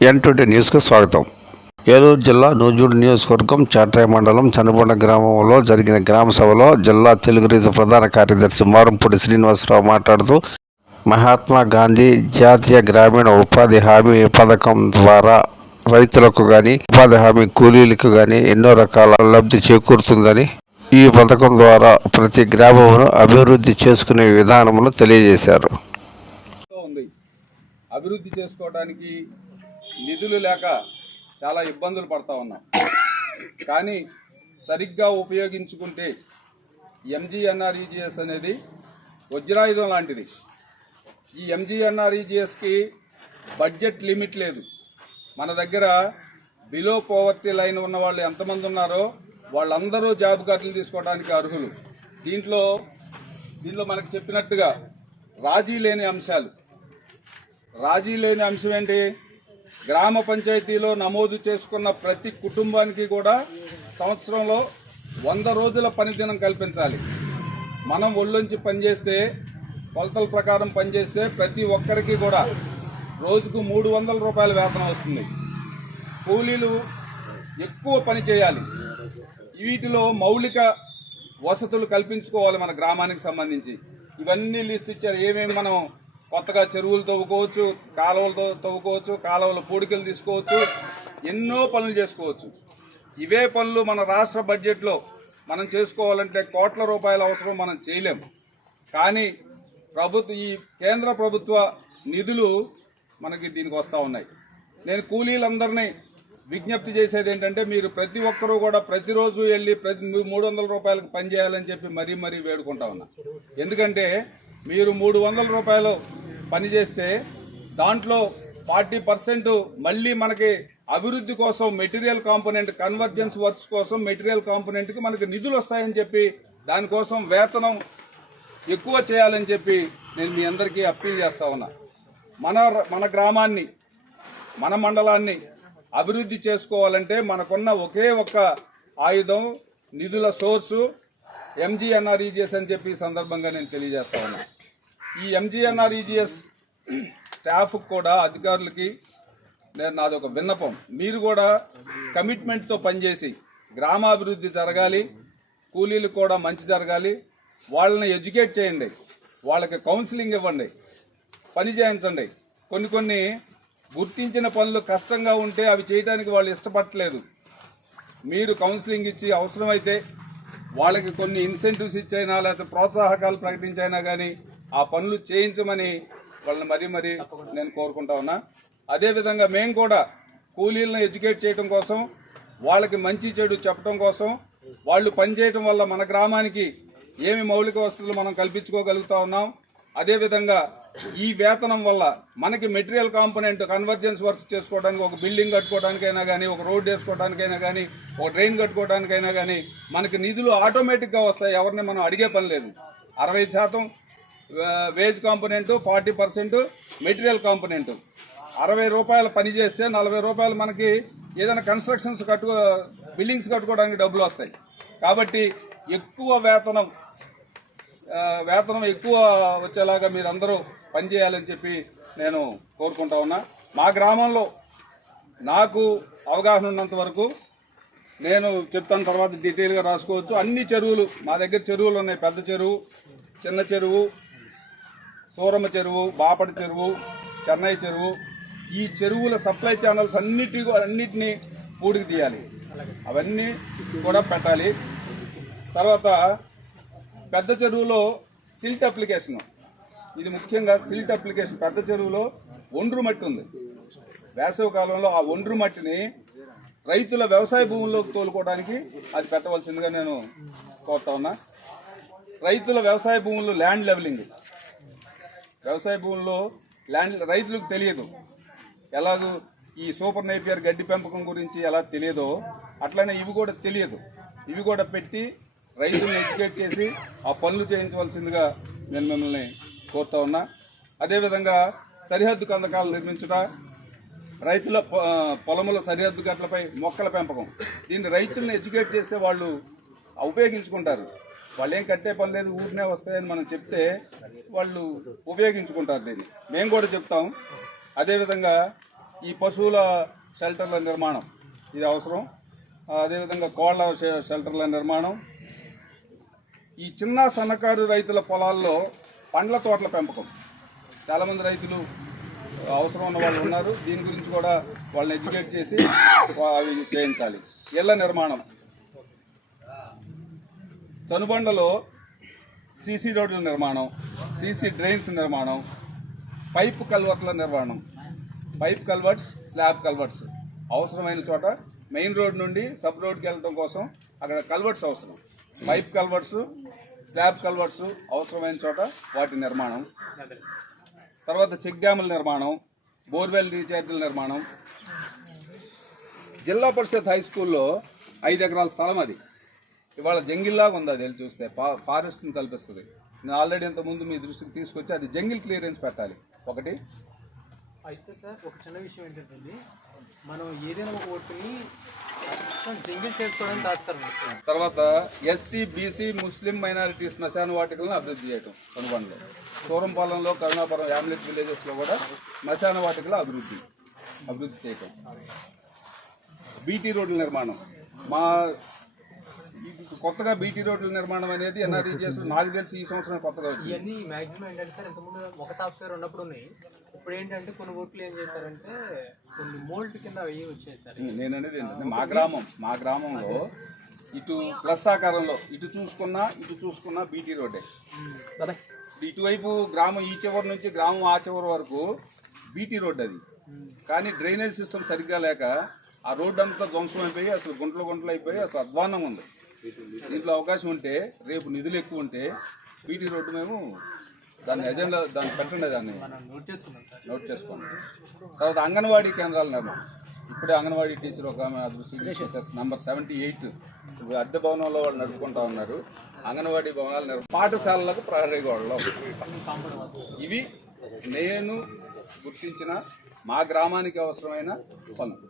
ఎన్ twenty న్యూస్కు స్వాగతం. ఏలూరు జిల్లా నూజూడు నియోజకవర్గం చాట్రాయ మండలం చనబండ గ్రామంలో జరిగిన గ్రామ సభలో జిల్లా తెలుగుదేశం ప్రధాన కార్యదర్శి మారంపూడి శ్రీనివాసరావు మాట్లాడుతూ మహాత్మా గాంధీ జాతీయ గ్రామీణ ఉపాధి హామీ పథకం ద్వారా రైతులకు కానీ ఉపాధి హామీ కూలీలకు కానీ ఎన్నో రకాల లబ్ధి చేకూరుతుందని ఈ పథకం ద్వారా ప్రతి గ్రామమును అభివృద్ధి చేసుకునే విధానమును తెలియజేశారు. అభివృద్ధి చేసుకోవడానికి నిధులు లేక చాలా ఇబ్బందులు పడతా ఉన్నాం. కానీ సరిగ్గా ఉపయోగించుకుంటే ఎంజీఎన్ఆర్ఈజీఎస్ అనేది వజ్రాయుధం లాంటిది. ఈ ఎంజీఎన్ఆర్ఈజీఎస్కి బడ్జెట్ లిమిట్ లేదు. మన దగ్గర బిలో పోవర్టీ లైన్ ఉన్న వాళ్ళు ఎంతమంది ఉన్నారో వాళ్ళందరూ జాబ్ కార్డులు తీసుకోవడానికి అర్హులు. దీంట్లో దీంట్లో మనకు చెప్పినట్టుగా రాజీ లేని అంశాలు. రాజీ లేని అంశం ఏంటి? గ్రామ పంచాయతీలో నమోదు చేసుకున్న ప్రతి కుటుంబానికి కూడా సంవత్సరంలో వంద రోజుల పనిదినం కల్పించాలి. మనం ఒళ్ళొంచి పనిచేస్తే కొలతల ప్రకారం పనిచేస్తే ప్రతి ఒక్కరికి కూడా రోజుకు మూడు వందల రూపాయల వేతనం వస్తుంది. కూలీలు ఎక్కువ పని చేయాలి. వీటిలో మౌలిక వసతులు కల్పించుకోవాలి మన గ్రామానికి సంబంధించి. ఇవన్నీ లిస్ట్ ఇచ్చారు. ఏమేమి మనం కొత్తగా చెరువులు తవ్వుకోవచ్చు కాలువలు తవ్వుకోవచ్చు కాలువల పూడికలు తీసుకోవచ్చు ఎన్నో పనులు చేసుకోవచ్చు. ఇవే పనులు మన రాష్ట్ర బడ్జెట్లో మనం చేసుకోవాలంటే కోట్ల రూపాయల అవసరం మనం చేయలేము. కానీ ప్రభుత్వ ఈ కేంద్ర ప్రభుత్వ నిధులు మనకి దీనికి వస్తూ ఉన్నాయి. నేను కూలీలందరినీ విజ్ఞప్తి చేసేది ఏంటంటే మీరు ప్రతి ఒక్కరూ కూడా ప్రతిరోజు వెళ్ళి ప్రతి మూడు వందల రూపాయలకు పని చేయాలని చెప్పి మరీ మరీ వేడుకుంటా ఉన్నా. ఎందుకంటే మీరు మూడు వందల రూపాయలు పని చేస్తే దాంట్లో ఫార్టీ పర్సెంట్ మళ్ళీ మనకి అభివృద్ధి కోసం మెటీరియల్ కాంపోనెంట్ కన్వర్జెన్స్ వర్క్స్ కోసం మెటీరియల్ కాంపోనెంట్కి మనకి నిధులు వస్తాయని చెప్పి దానికోసం వేతనం ఎక్కువ చేయాలని చెప్పి నేను మీ అందరికీ అప్పీల్ చేస్తా ఉన్నా. మన మన గ్రామాన్ని మన మండలాన్ని అభివృద్ధి చేసుకోవాలంటే మనకున్న ఒకే ఒక్క ఆయుధం నిధుల సోర్సు ఎంజీఎన్ఆర్ఈజీఎస్ అని చెప్పి సందర్భంగా నేను తెలియజేస్తా ఉన్నా. ఈ ఎంజీఎన్ఆర్ఈజీఎస్ స్టాఫ్ కూడా అధికారులకి నేను నాది ఒక విన్నపం. మీరు కూడా కమిట్మెంట్తో పనిచేసి గ్రామాభివృద్ధి జరగాలి కూలీలకు కూడా మంచి జరగాలి వాళ్ళని ఎడ్యుకేట్ చేయండి వాళ్ళకి కౌన్సిలింగ్ ఇవ్వండి పని చేయించండి. కొన్ని కొన్ని గుర్తించిన పనులు కష్టంగా ఉంటే అవి చేయడానికి వాళ్ళు ఇష్టపడట్లేదు. మీరు కౌన్సిలింగ్ ఇచ్చి అవసరమైతే వాళ్ళకి కొన్ని ఇన్సెంటివ్స్ ఇచ్చైనా లేకపోతే ప్రోత్సాహకాలు ప్రకటించైనా కానీ ఆ పనులు చేయించమని వాళ్ళని మరీ మరీ నేను కోరుకుంటా ఉన్నా. అదేవిధంగా మేము కూడా కూలీలను ఎడ్యుకేట్ చేయడం కోసం వాళ్ళకి మంచి చెడు చెప్పడం కోసం వాళ్ళు పనిచేయటం వల్ల మన గ్రామానికి ఏమి మౌలిక వసతులు మనం కల్పించుకోగలుగుతా ఉన్నాం. అదేవిధంగా ఈ వేతనం వల్ల మనకి మెటీరియల్ కాంపోనెంట్ కన్వర్జెన్స్ వర్క్స్ చేసుకోవడానికి ఒక బిల్డింగ్ కట్టుకోవడానికైనా కానీ ఒక రోడ్ వేసుకోవడానికైనా కానీ ఒక ట్రైన్ కట్టుకోవడానికైనా కానీ మనకి నిధులు ఆటోమేటిక్గా వస్తాయి. ఎవరిని మనం అడిగే పని లేదు. అరవై శాతం wage component forty percent material component. అరవై రూపాయలు పని చేస్తే నలభై రూపాయలు మనకి ఏదైనా కన్స్ట్రక్షన్స్ కట్టుకో బిల్డింగ్స్ కట్టుకోవడానికి డబ్బులు వస్తాయి. కాబట్టి ఎక్కువ వేతనం వేతనం ఎక్కువ వచ్చేలాగా మీరందరూ పనిచేయాలని చెప్పి నేను కోరుకుంటా ఉన్నా. మా గ్రామంలో నాకు అవగాహన ఉన్నంత వరకు నేను చెప్తాను తర్వాత డీటెయిల్గా రాసుకోవచ్చు. అన్ని చెరువులు మా దగ్గర చెరువులు ఉన్నాయి. పెద్ద చెరువు చిన్న చెరువు సూరమ్మ చెరువు బాపటి చెరువు చెన్నై చెరువు ఈ చెరువుల సప్లై ఛానల్స్ అన్నిటి అన్నిటినీ పూడికి తీయాలి. అవన్నీ కూడా పెట్టాలి. తర్వాత పెద్ద చెరువులో సిల్ట్ అప్లికేషన్ ఇది ముఖ్యంగా సిల్ట్ అప్లికేషన్ పెద్ద చెరువులో ఒండ్రు మట్టి ఉంది. వేసవి కాలంలో ఆ ఒండ్రు మట్టిని రైతుల వ్యవసాయ భూముల్లోకి తోలుకోవడానికి అది పెట్టవలసిందిగా నేను కోరుతా ఉన్నా. రైతుల వ్యవసాయ భూముల్లో ల్యాండ్ లెవెలింగ్ వ్యవసాయ భూముల్లో ల్యాండ్ రైతులకు తెలియదు. ఎలాగూ ఈ సూపర్ నైపియర్ గడ్డి పెంపకం గురించి ఎలా తెలియదో అట్లనే ఇవి కూడా తెలియదు. ఇవి కూడా పెట్టి రైతులను ఎడ్యుకేట్ చేసి ఆ పనులు చేయించవలసిందిగా నేను మిమ్మల్ని కోరుతా ఉన్నా. అదేవిధంగా సరిహద్దు కందకాలు నిర్మించుట రైతుల పొలముల సరిహద్దు గట్లపై మొక్కల పెంపకం. దీన్ని రైతులను ఎడ్యుకేట్ చేస్తే వాళ్ళు ఉపయోగించుకుంటారు. వాళ్ళు ఏం కట్టే పని లేదు ఊరినే వస్తాయని మనం చెప్తే వాళ్ళు ఉపయోగించుకుంటారు దీన్ని. మేము కూడా చెప్తాం. అదేవిధంగా ఈ పశువుల షెల్టర్ల నిర్మాణం ఇది అవసరం. అదేవిధంగా కోళ్ళ షెల్టర్ల నిర్మాణం. ఈ చిన్న సన్నకారు రైతుల పొలాల్లో పండ్ల తోటల పెంపకం. చాలామంది రైతులు అవసరం ఉన్న వాళ్ళు ఉన్నారు. దీని గురించి కూడా వాళ్ళని ఎడ్యుకేట్ చేసి అవి చేయించాలి. ఇళ్ళ నిర్మాణం. చనుబండలో సీసీ రోడ్ల నిర్మాణం సీసీ డ్రైన్స్ నిర్మాణం పైప్ కల్వర్ట్ల నిర్మాణం. Pipe culverts slab culverts. అవసరమైన చోట మెయిన్ రోడ్ నుండి సబ్ రోడ్కి వెళ్ళడం కోసం అక్కడ కల్వర్ట్స్ అవసరం. పైప్ కల్వర్ట్స్ స్లాబ్ కల్వర్ట్స్ అవసరమైన చోట వాటి నిర్మాణం. తర్వాత చెక్ డ్యాముల నిర్మాణం బోర్వెల్ రీఛార్జీల నిర్మాణం. జిల్లా పరిషత్ హై స్కూల్లో ఐదు ఎకరాల స్థలం అది. ఇవాళ జంగిల్లాగా ఉంది అది వెళ్ళి చూస్తే. ఫా ఫారెస్ట్ని కల్పిస్తుంది నేను ఆల్రెడీ ఇంతకుముందు మీ దృష్టికి తీసుకొచ్చి అది జంగిల్ క్లియరెన్స్ పెట్టాలి. ఒకటి. అయితే సార్ ఒక చిన్న విషయం ఏంటంటే మనం ఏదైనా ఒక ఓటుని జంగిల్ చేసుకోవడానికి వస్తుంది తర్వాత ఎస్సీ బీసీ ముస్లిం మైనారిటీ శ్మశాన వాటికలను అభివృద్ధి చేయటం కనుగొండలో సూరంపాలెంలో కరుణాపురం యామ్లెట్ విలేజెస్లో కూడా శ్మశాన వాటికల అభివృద్ధి అభివృద్ధి చేయటం. బీటీ రోడ్ల నిర్మాణం. మా కొత్తగా బీటీ రోడ్ల నిర్మాణం అనేది ఎన్ఆర్ఈజిఎస్ నాకు తెలిసి ఈ సంవత్సరం కొత్తగా వచ్చింది. ఇవన్నీ మాక్సిమం ఏంటంటే సార్ ఇంతకుముందు ఒక సాఫ్ట్వేర్ ఉన్నప్పుడు ఉన్నాయి. ఇప్పుడు ఏంటంటే కొన్ని ఓట్లు ఏం చేశారంటే కొన్ని మోల్ట్ కింద అవి వచ్చాయి సార్. నేను అనేది ఏంటంటే మా గ్రామం మా గ్రామంలో ఇటు ప్లస్ ఆకారంలో ఇటు చూసుకున్నా ఇటు చూసుకున్నా బీటీ రోడ్డే. ఇటువైపు గ్రామం ఈ చివరి నుంచి గ్రామం ఆ చివరి వరకు బీటీ రోడ్ అది. కానీ డ్రైనేజ్ సిస్టమ్ సరిగ్గా లేక ఆ రోడ్డు అంతా ధ్వంసం అయిపోయి అసలు గుంటలు గుంటలు అయిపోయి అసలు అధ్వానంగా ఉంది. దీంట్లో అవకాశం ఉంటే రేపు నిధులు ఎక్కువ ఉంటే బీటీ రోడ్డు మేము దాన్ని ఎజెండా దాన్ని పెట్టండి దాన్ని నోట్ చేసుకోండి తర్వాత అంగన్వాడీ కేంద్రాల నిర్మాణం. ఇప్పుడే అంగన్వాడీ టీచర్ ఒక ఆమె నంబర్ సెవెంటీ ఎయిట్. అద్దె భవనంలో వాళ్ళు నడుపుకుంటా ఉన్నారు. అంగన్వాడీ భవనాలు పాఠశాలలకు ప్రహరీ గోడలు. ఇవి నేను గుర్తించిన మా గ్రామానికి అవసరమైన పనులు.